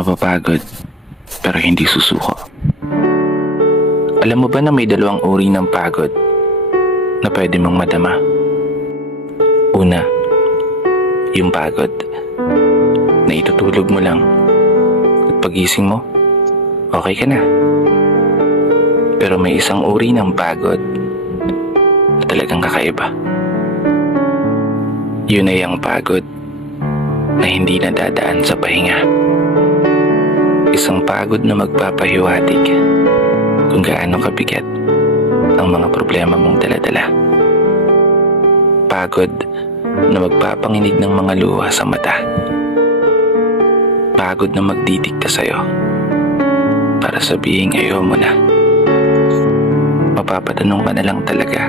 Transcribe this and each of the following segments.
Mapapagod, pero hindi susuko. Alam mo ba na may dalawang uri ng pagod na pwede mong madama? Una, yung pagod na itutulog mo lang at pagising mo, okay ka na. Pero may isang uri ng pagod na talagang kakaiba. Yun ay ang pagod na hindi nadadaan sa pahinga. Isang pagod na magpapahiwatig kung gaano kabigat ang mga problema mong daladala. Pagod na magpapanginig ng mga luha sa mata. Pagod na magdidikta sa'yo para sabihing ayaw mo na. Mapapatanong ka na lang talaga,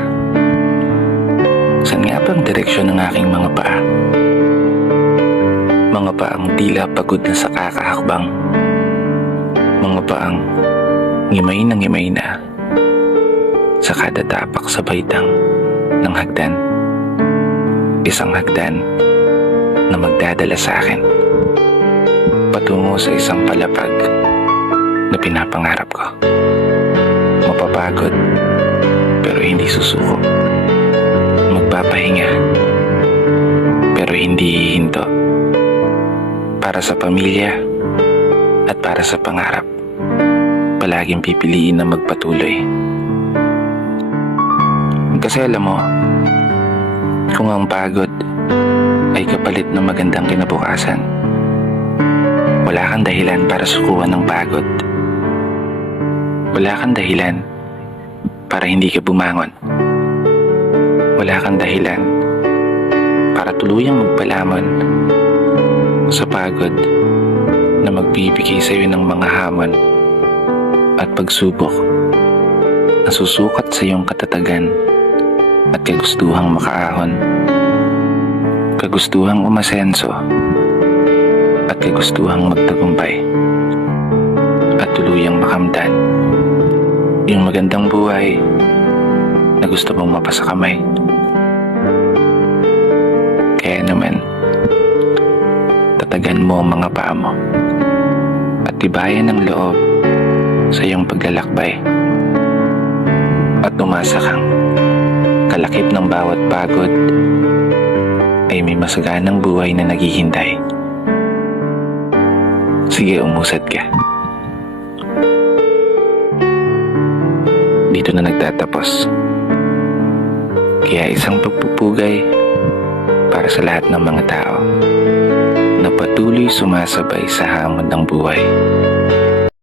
saan nga bang direksyon ng aking mga paa? Mga paang tila pagod na sa kakahakbang. Mga paang ngimay na sa kada tapak sa baitang ng hagdan. Isang hagdan na magdadala sa akin patungo sa isang palapag na pinapangarap ko. Mapapagod pero hindi susuko. Magpapahinga pero hindi hihinto. Para sa pamilya at para sa pangarap, palaging pipiliin na magpatuloy. Kasi alam mo, kung ang pagod ay kapalit ng magandang kinabukasan, wala kang dahilan para sukuan ng pagod. Wala kang dahilan para hindi ka bumangon. Wala kang dahilan para tuluyang magpalamon sa pagod na magbibigay sa iyo ng mga hamon at pagsubok na susukat sa iyong katatagan at kagustuhang makaahon, kagustuhang umasenso at kagustuhang magtagumpay at tuluyang makamtan yung magandang buhay na gusto mong mapasakamay. Kaya naman, tatagan mo ang mga paa mo at tibayan ng loob sa iyong paglalakbay at umasa kang kalakip ng bawat pagod ay may masaganang buhay na naghihintay. Sige, umusad ka. Dito na nagtatapos. Kaya isang pagpupugay para sa lahat ng mga tao na patuloy sumasabay sa hamon ng buhay.